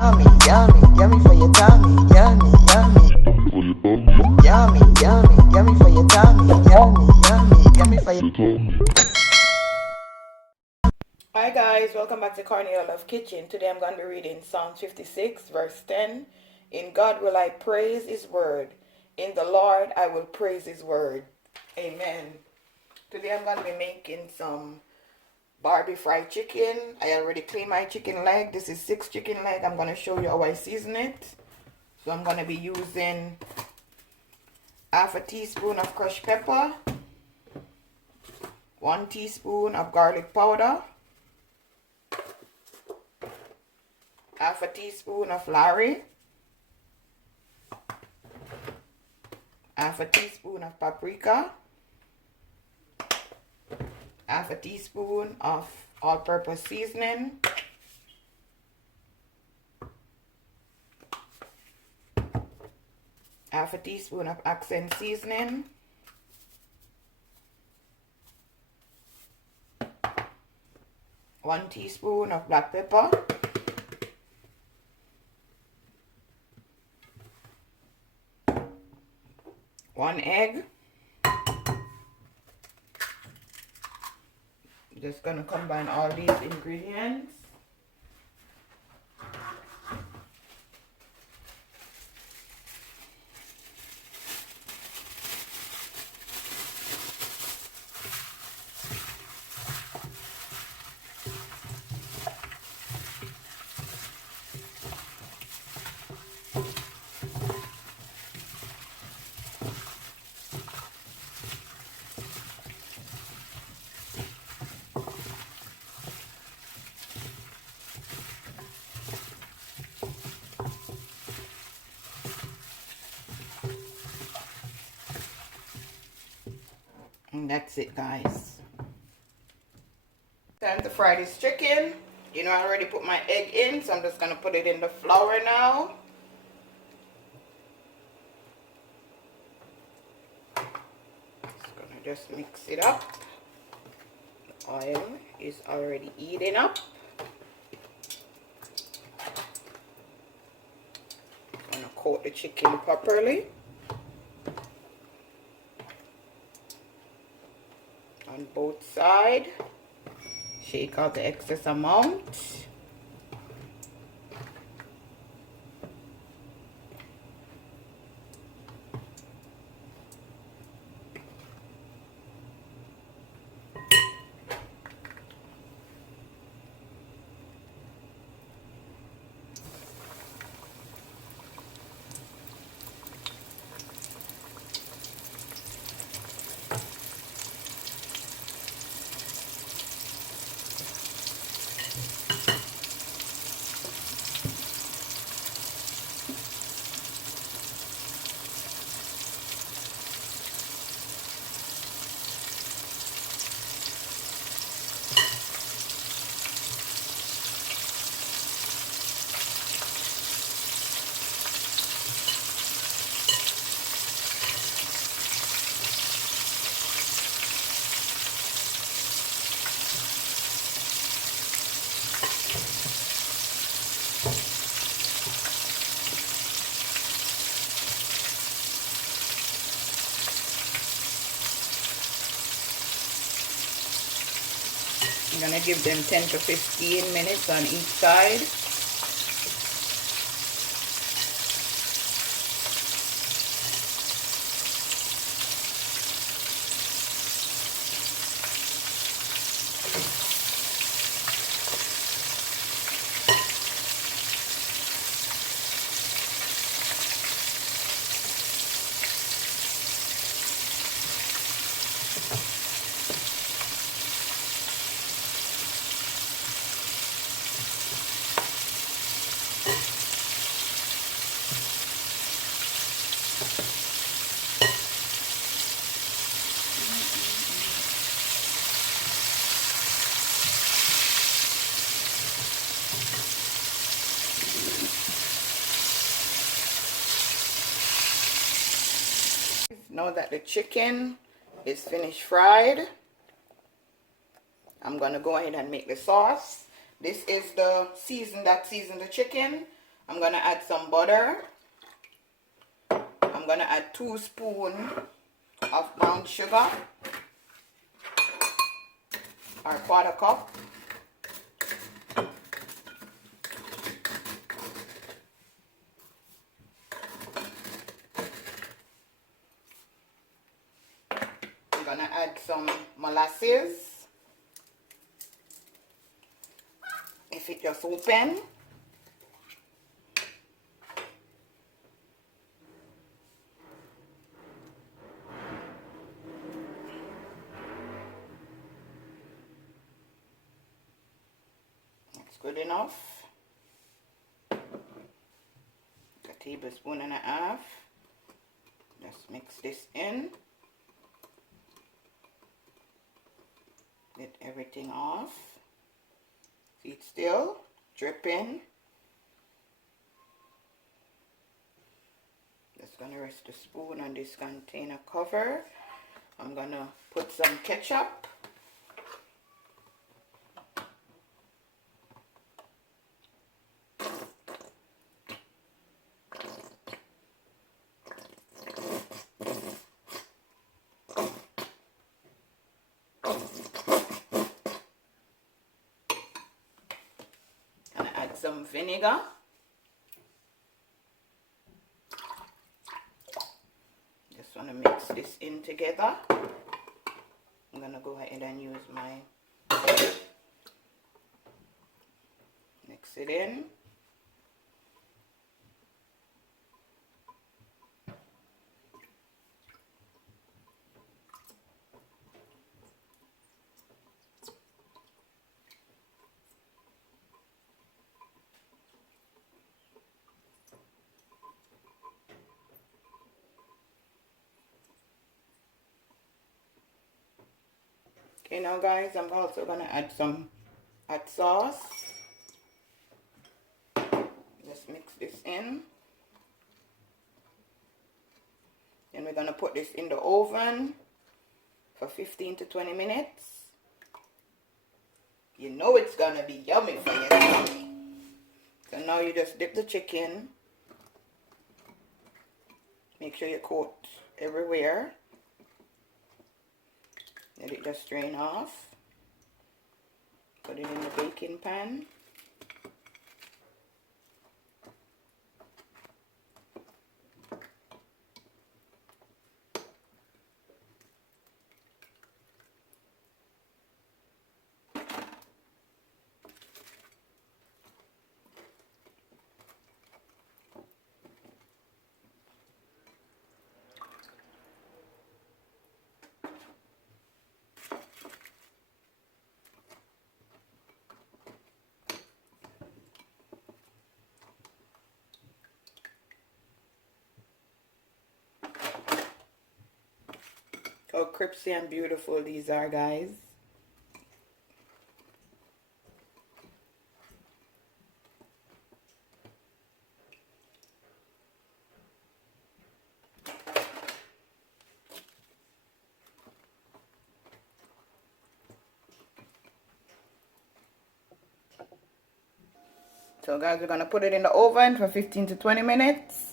Yummy, yummy, yummy for your tummy. Yummy, yummy. Yummy, yummy, yummy for your tummy. Yummy, yummy, yummy for your tummy. Hi guys, welcome back to Cornelialove Kitchen. Today I'm going to be reading Psalm 56 verse 10. In God will I praise his word. In the Lord I will praise his word. Amen. Today I'm going to be making some Barbie fried chicken. I already cleaned my chicken leg. This is 6 chicken leg. I'm going to show you how I season it. So I'm going to be using half a teaspoon of crushed pepper, 1 teaspoon of garlic powder, half a teaspoon of Larry, half a teaspoon of paprika, half a teaspoon of all-purpose seasoning, half a teaspoon of accent seasoning, 1 teaspoon of black pepper, 1 egg. Just gonna combine all these ingredients. And that's it, guys. Time to fry this chicken. You know, I already put my egg in, so I'm just gonna put it in the flour now. Just mix it up. The oil is already heating up. I'm gonna coat the chicken properly on both sides. Shake out the excess amount. I'm gonna give them 10 to 15 minutes on each side. Now that the chicken is finished fried, I'm gonna go ahead and make the sauce. This is the season that seasoned the chicken. I'm going to add some butter. I'm going to add 2 spoons of brown sugar, or 1/4 cup. I'm going to add some molasses. If it just open. Good enough. A tablespoon and a half. Just mix this in. Get everything off. See, it's still dripping. Just gonna rest the spoon on this container cover. I'm gonna put some ketchup. Some vinegar. Just want to mix this in together. I'm gonna go ahead and use my mix it in. Okay, now guys, I'm also going to add some hot sauce. Just mix this in. Then we're going to put this in the oven for 15 to 20 minutes. You know it's going to be yummy for your tummy. So now you just dip the chicken. Make sure you coat everywhere. Let it just drain off. Put it in the baking pan. How crispy and beautiful these are, guys. So guys, we're going to put it in the oven for 15 to 20 minutes.